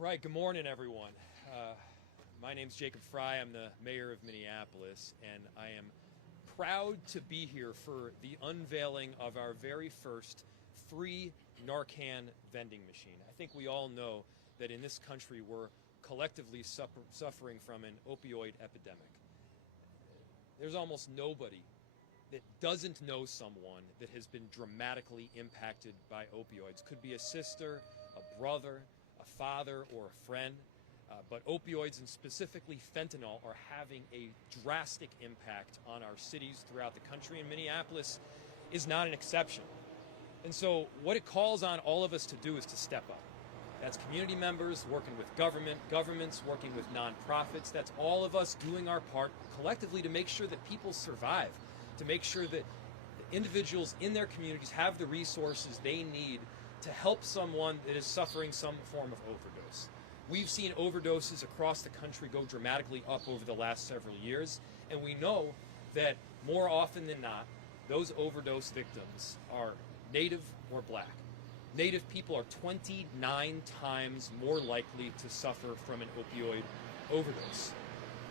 right, good morning, everyone. My name's Jacob Fry. I'm the mayor of Minneapolis, and I am proud to be here for the unveiling of our very first free Narcan vending machine. I think we all know that in this country we're collectively suffering from an opioid epidemic. There's almost nobody that doesn't know someone that has been dramatically impacted by opioids. Could be a sister, a brother, a father, or a friend. But opioids, and specifically fentanyl, are having a drastic impact on our cities throughout the country, and Minneapolis is not an exception. And so what it calls on all of us to do is to step up. That's community members working with governments working with nonprofits. That's all of us doing our part collectively to make sure that people survive, to make sure that the individuals in their communities have the resources they need to help someone that is suffering some form of overdose. We've seen overdoses across the country go dramatically up over the last several years, and we know that more often than not, those overdose victims are Native or Black. Native people are 29 times more likely to suffer from an opioid overdose.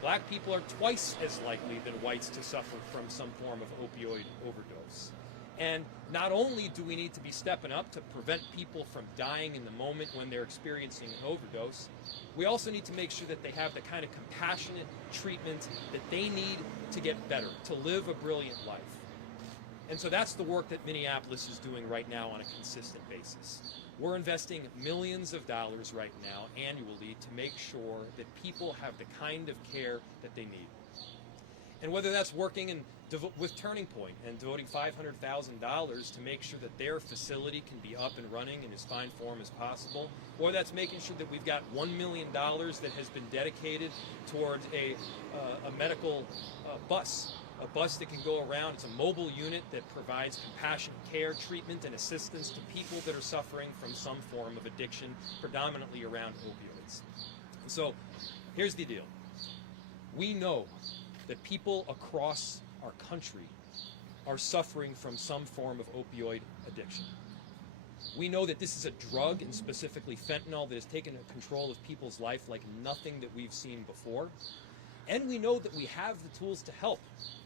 Black people are twice as likely than whites to suffer from some form of opioid overdose. And not only do we need to be stepping up to prevent people from dying in the moment when they're experiencing an overdose, we also need to make sure that they have the kind of compassionate treatment that they need to get better, to live a brilliant life. And so that's the work that Minneapolis is doing right now on a consistent basis. We're investing millions of dollars right now annually to make sure that people have the kind of care that they need. And whether that's working with Turning Point and devoting $500,000 to make sure that their facility can be up and running in as fine form as possible, or that's making sure that we've got $1 million that has been dedicated towards a medical bus, a bus that can go around. It's a mobile unit that provides compassionate care, treatment, and assistance to people that are suffering from some form of addiction, predominantly around opioids. And so here's the deal. We know that people across our country are suffering from some form of opioid addiction. We know that this is a drug, and specifically fentanyl, that has taken control of people's life like nothing that we've seen before. And we know that we have the tools to help.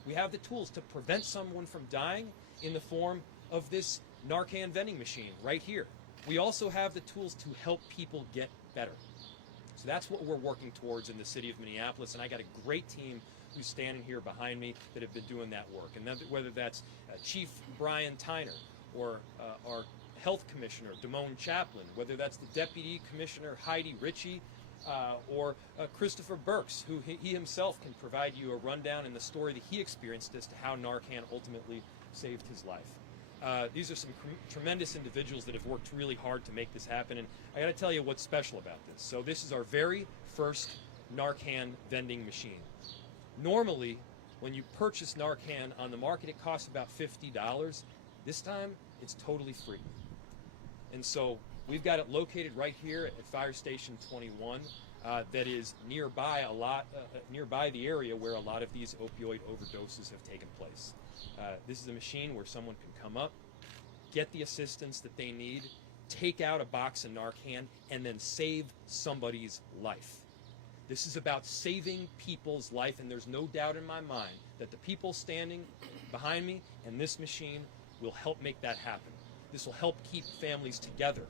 We have the tools to prevent someone from dying in the form of this Narcan vending machine right here. We also have the tools to help people get better. So that's what we're working towards in the city of Minneapolis, and I got a great team who's standing here behind me that have been doing that work. And whether that's Chief Brian Tyner, or our health commissioner, Damone Chaplin, whether that's the deputy commissioner, Heidi Ritchie, or Christopher Burks, who he himself can provide you a rundown in the story that he experienced as to how Narcan ultimately saved his life. These are some tremendous individuals that have worked really hard to make this happen, and I got to tell you what's special about this. So this is our very first Narcan vending machine. Normally, when you purchase Narcan on the market, it costs about $50. This time, it's totally free. And so we've got it located right here at Fire Station 21 that is nearby nearby the area where a lot of these opioid overdoses have taken place. This is a machine where someone can come up, get the assistance that they need, take out a box of Narcan, and then save somebody's life. This is about saving people's life, and there's no doubt in my mind that the people standing behind me and this machine will help make that happen. This will help keep families together.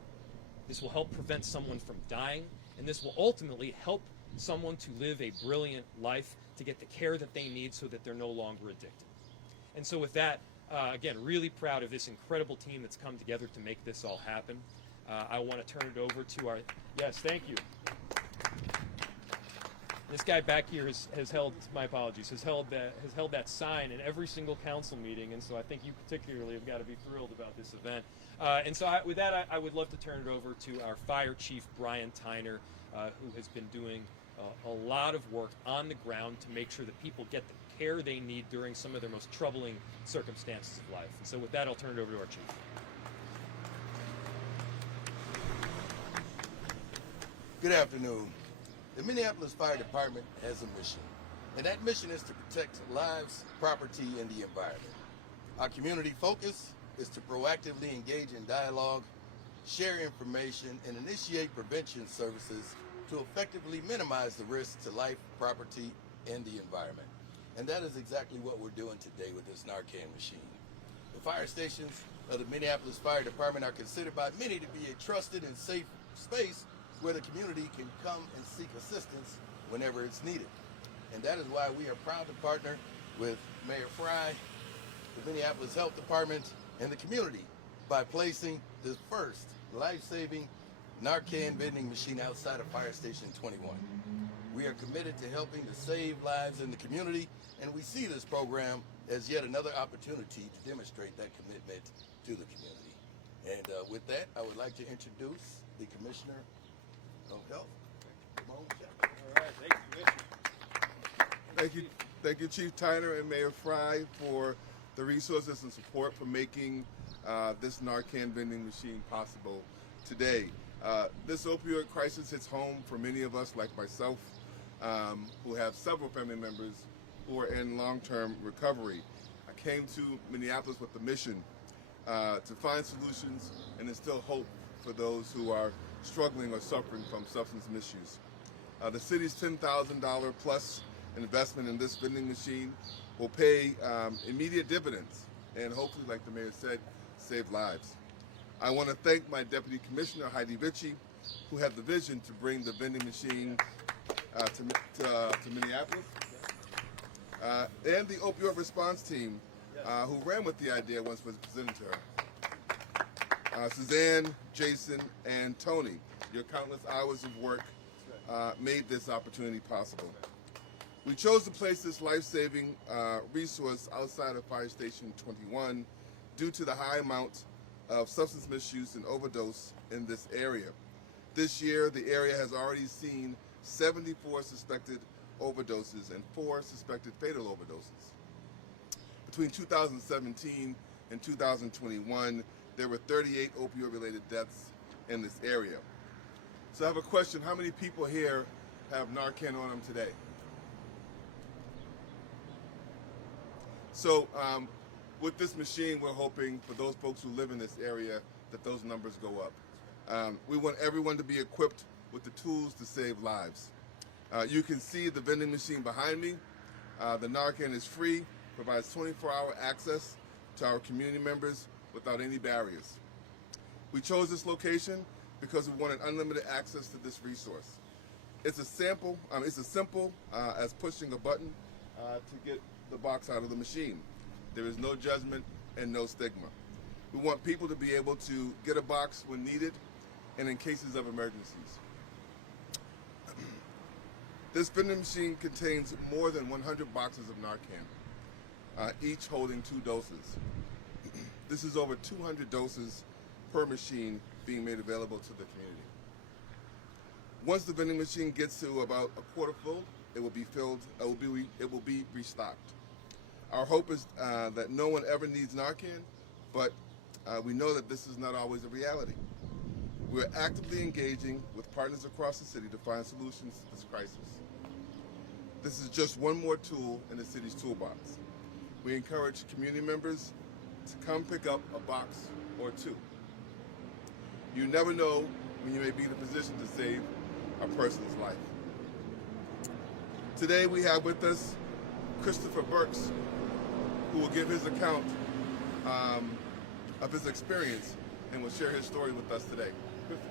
This will help prevent someone from dying, and this will ultimately help someone to live a brilliant life, to get the care that they need so that they're no longer addicted. And so with that, again, really proud of this incredible team that's come together to make this all happen. I want to turn it over to our, yes, thank you. This guy back here has held, my apologies, has held that sign in every single council meeting, and so I think you particularly have got to be thrilled about this event. And so with that, I would love to turn it over to our Fire Chief, Brian Tyner, who has been doing a lot of work on the ground to make sure that people get the care they need during some of their most troubling circumstances of life. And so with that, I'll turn it over to our Chief. Good afternoon. The Minneapolis Fire Department has a mission, and that mission is to protect lives, property, and the environment. Our community focus is to proactively engage in dialogue share information, and initiate prevention services to effectively minimize the risk to life, property, and the environment. And that is exactly what we're doing today with this Narcan machine. The fire stations of the Minneapolis Fire Department are considered by many to be a trusted and safe space where the community can come and seek assistance whenever it's needed. And that is why we are proud to partner with Mayor Fry, the Minneapolis Health Department, and the community by placing the first life-saving Narcan vending machine outside of Fire Station 21. We are committed to helping to save lives in the community, and we see this program as yet another opportunity to demonstrate that commitment to the community. And with that, I would like to introduce the Commissioner of Health. All right, thank you, Commissioner. Thank you, Chief Tyner and Mayor Fry, for the resources and support for making this Narcan vending machine possible today. This opioid crisis hits home for many of us, like myself, who have several family members who are in long-term recovery. I came to Minneapolis with the mission to find solutions and instill hope for those who are struggling or suffering from substance misuse. The city's $10,000 plus investment in this vending machine will pay immediate dividends and hopefully, like the mayor said, save lives. I want to thank my Deputy Commissioner, Heidi Ritchie, who had the vision to bring the vending machine to Minneapolis, and the opioid response team who ran with the idea once it was presented to her. Suzanne, Jason, and Tony, your countless hours of work made this opportunity possible. We chose to place this life-saving resource outside of Fire Station 21 due to the high amount of substance misuse and overdose in this area. This year, the area has already seen 74 suspected overdoses and 4 suspected fatal overdoses. Between 2017 and 2021, there were 38 opioid-related deaths in this area. So I have a question: how many people here have Narcan on them today? So with this machine, we're hoping for those folks who live in this area that those numbers go up. We want everyone to be equipped with the tools to save lives. You can see the vending machine behind me. The Narcan is free, provides 24-hour access to our community members without any barriers. We chose this location because we wanted unlimited access to this resource. It's as simple as pushing a button to get the box out of the machine. There is no judgment and no stigma. We want people to be able to get a box when needed and in cases of emergencies. This vending machine contains more than 100 boxes of Narcan, each holding 2 doses. This is over 200 doses per machine being made available to the community. Once the vending machine gets to about a quarter full, it will be restocked. Our hope is that no one ever needs Narcan, but we know that this is not always a reality. We're actively engaging with partners across the city to find solutions to this crisis. This is just one more tool in the city's toolbox. We encourage community members to come pick up a box or 2. You never know when you may be in a position to save a person's life. Today we have with us Christopher Burks, who will give his account of his experience and will share his story with us today. Christopher?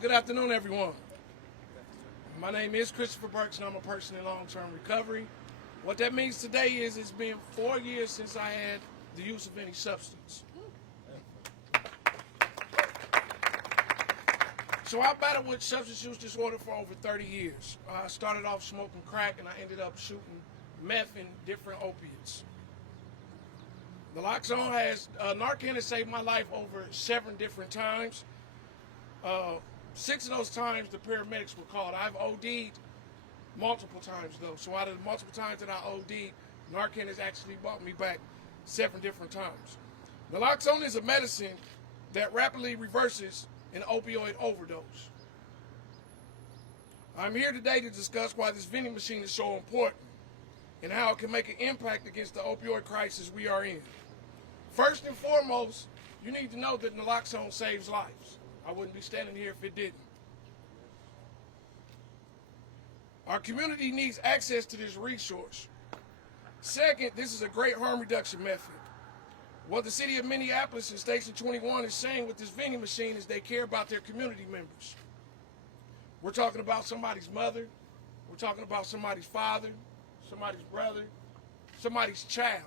Good afternoon, everyone. My name is Christopher Burks, and I'm a person in long-term recovery. What that means today is it's been 4 years since I had the use of any substance. So I battled with substance use disorder for over 30 years. I started off smoking crack, and I ended up shooting meth and different opiates. Narcan has saved my life over 7 different times. 6 of those times the paramedics were called. I've OD'd multiple times though. So out of the multiple times that I OD'd, Narcan has actually brought me back 7 different times. Naloxone is a medicine that rapidly reverses an opioid overdose. I'm here today to discuss why this vending machine is so important. and how it can make an impact against the opioid crisis we are in. First and foremost, you need to know that naloxone saves lives. I wouldn't be standing here if it didn't. Our community needs access to this resource. Second, this is a great harm reduction method. What the City of Minneapolis and Station 21 is saying with this vending machine is they care about their community members. We're talking about somebody's mother. We're talking about somebody's father, somebody's brother, somebody's child.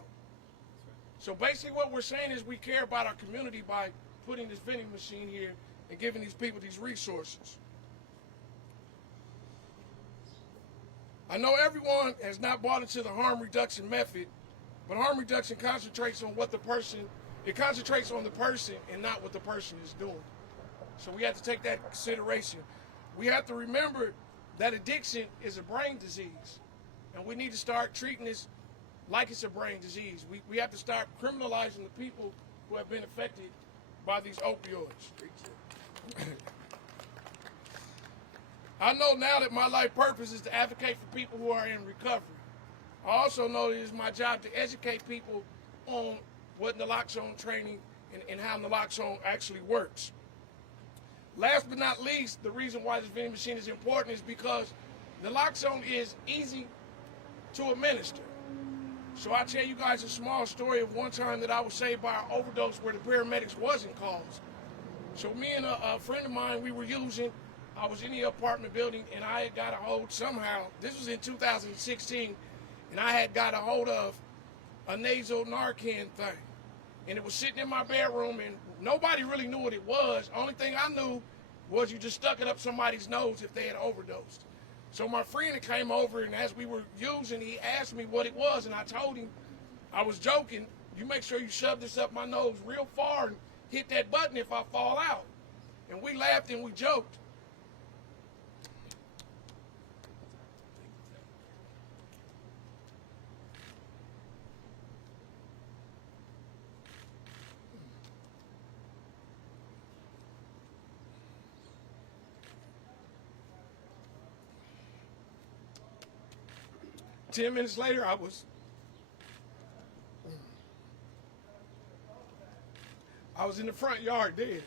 So basically what we're saying is we care about our community by putting this vending machine here and giving these people these resources. I know everyone has not bought into the harm reduction method, but harm reduction concentrates on it concentrates on the person and not what the person is doing. So we have to take that into consideration. We have to remember that addiction is a brain disease, and we need to start treating this like it's a brain disease. We have to start criminalizing the people who have been affected by these opioids. I know now that my life purpose is to advocate for people who are in recovery. I also know that it is my job to educate people on what naloxone training and how naloxone actually works. Last but not least, the reason why this vending machine is important is because naloxone is easy to administer. So I'll tell you guys a small story of one time that I was saved by an overdose where the paramedics wasn't called. So me and a friend of mine, I was in the apartment building and I had got a hold somehow, this was in 2016, and I had got a hold of a nasal Narcan thing. And it was sitting in my bedroom and nobody really knew what it was. Only thing I knew was you just stuck it up somebody's nose if they had overdosed. So my friend came over, and as we were using, he asked me what it was, and I told him, I was joking, you make sure you shove this up my nose real far and hit that button if I fall out. And we laughed and we joked. Ten minutes later, I was in the front yard dead.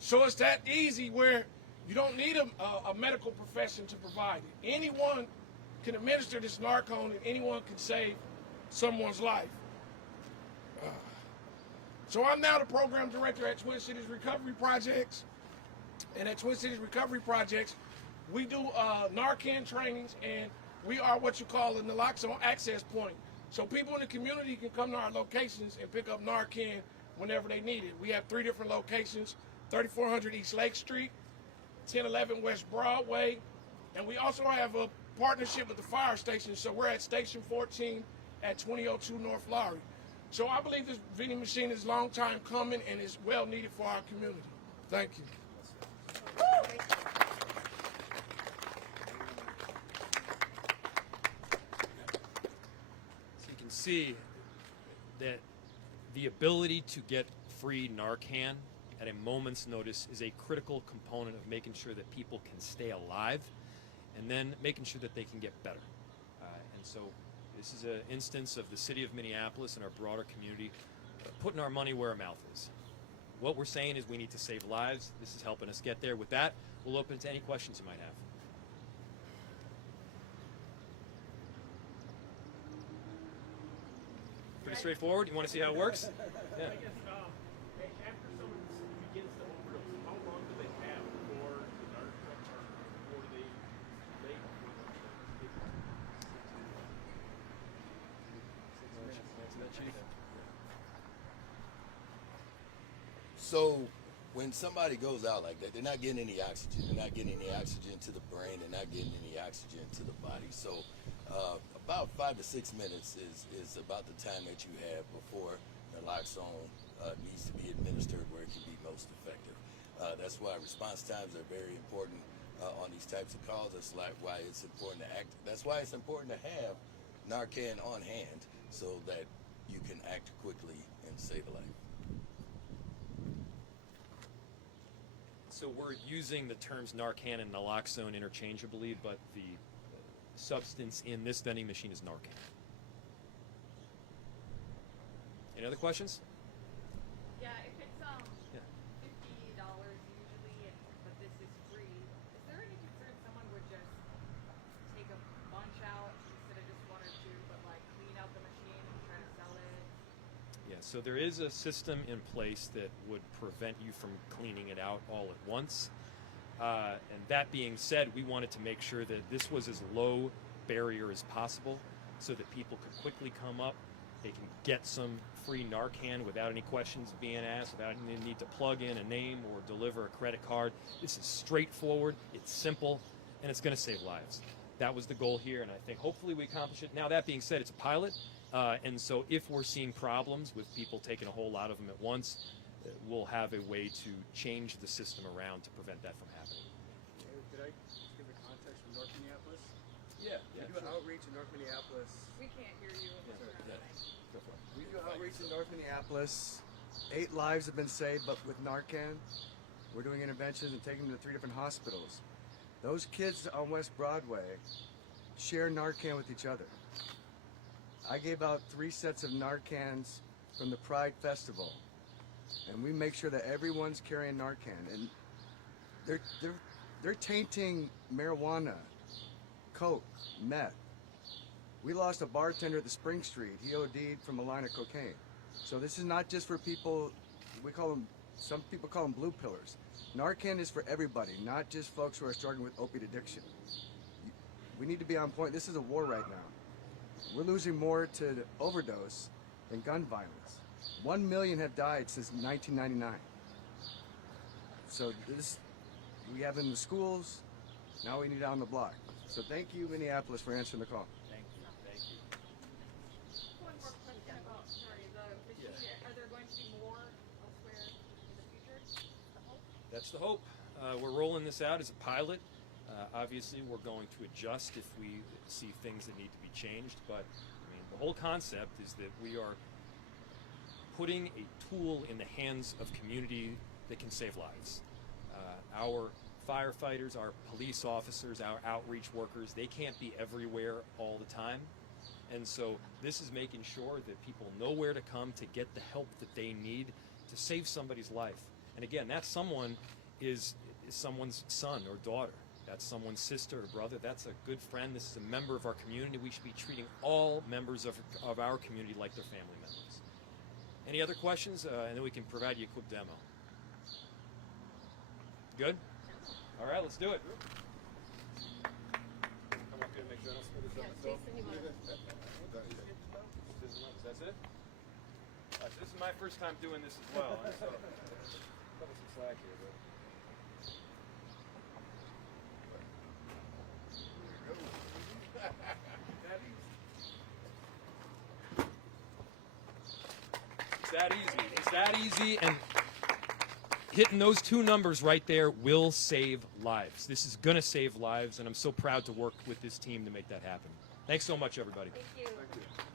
So it's that easy where you don't need a medical profession to provide it. Anyone can administer this Narcan and anyone can save someone's life. So I'm now the program director at Twin Cities Recovery Projects. And at Twin Cities Recovery Projects, we do Narcan trainings, and we are what you call a naloxone access point. So people in the community can come to our locations and pick up Narcan whenever they need it. We have 3 different locations, 3400 East Lake Street, 1011 West Broadway, and we also have a partnership with the fire station. So we're at Station 14 at 2002 North Lowry. So I believe this vending machine is a long time coming and is well needed for our community. Thank you. See that the ability to get free Narcan at a moment's notice is a critical component of making sure that people can stay alive and then making sure that they can get better. And so this is an instance of the City of Minneapolis and our broader community putting our money where our mouth is. What we're saying is we need to save lives. This is helping us get there. With that, we'll open to any questions you might have. Pretty straightforward. You want to see how it works? Yeah. I guess after someone begins to overdose, how long do they have before the Narcan or before they lay? So when somebody goes out like that, they're not getting any oxygen. They're not getting any oxygen to the brain. They're not getting any oxygen to the body. So about 5 to 6 minutes is about the time that you have before naloxone needs to be administered where it can be most effective. That's why response times are very important on these types of calls. That's why it's important to act. That's why it's important to have Narcan on hand so that you can act quickly and save a life. So we're using the terms Narcan and naloxone interchangeably, but the substance in this vending machine is Narcan. Any other questions? Yeah, if it's Yeah. $50 usually, but this is free, is there any concern someone would just take a bunch out instead of just one or two, but like clean out the machine and try to sell it? Yeah, so there is a system in place that would prevent you from cleaning it out all at once. And that being said, we wanted to make sure that this was as low barrier as possible so that people could quickly come up. They can get some free Narcan without any questions being asked, without any need to plug in a name or deliver a credit card. This is straightforward, it's simple, and it's going to save lives. That was the goal here, and I think hopefully we accomplish it. Now, that being said, it's a pilot, and so if we're seeing problems with people taking a whole lot of them at once, we'll have a way to change the system around to prevent that from happening. Could I just give a context from North Minneapolis? Yeah, We do outreach in North Minneapolis. We can't hear you if you're not saying. We do outreach in North Minneapolis. 8 lives have been saved, but with Narcan, we're doing interventions and taking them to 3 different hospitals. Those kids on West Broadway share Narcan with each other. I gave out 3 sets of Narcans from the Pride Festival, and we make sure that everyone's carrying Narcan. And they're tainting marijuana, coke, meth. We lost a bartender at the Spring Street. He OD'd from a line of cocaine. So this is not just for people, some people call them blue pillars. Narcan is for everybody, not just folks who are struggling with opiate addiction. We need to be on point. This is a war right now. We're losing more to overdose than gun violence. 1 million have died since 1999. So this, we have in the schools, now we need it on the block. So thank you, Minneapolis, for answering the call. Thank you. Thank you. One more question about, sorry, the machine. Are there going to be more elsewhere in the future? The hope? That's the hope. We're rolling this out as a pilot. Obviously, we're going to adjust if we see things that need to be changed. But I mean, the whole concept is that we are putting a tool in the hands of community that can save lives. Our firefighters, our police officers, our outreach workers, they can't be everywhere all the time. And so this is making sure that people know where to come to get the help that they need to save somebody's life. And again, that someone is someone's son or daughter. That's someone's sister or brother. That's a good friend. This is a member of our community. We should be treating all members of our community like their family members. Any other questions? And then we can provide you a quick demo. Good? All right, let's do it. Come up here and make sure I don't screw this up myself. Jason, you want That's it? This is my first time doing this as well. So, cut us some slack here, but. It's that easy. It's that easy, and hitting those 2 numbers right there will save lives. This is going to save lives, and I'm so proud to work with this team to make that happen. Thanks so much, everybody. Thank you. Thank you.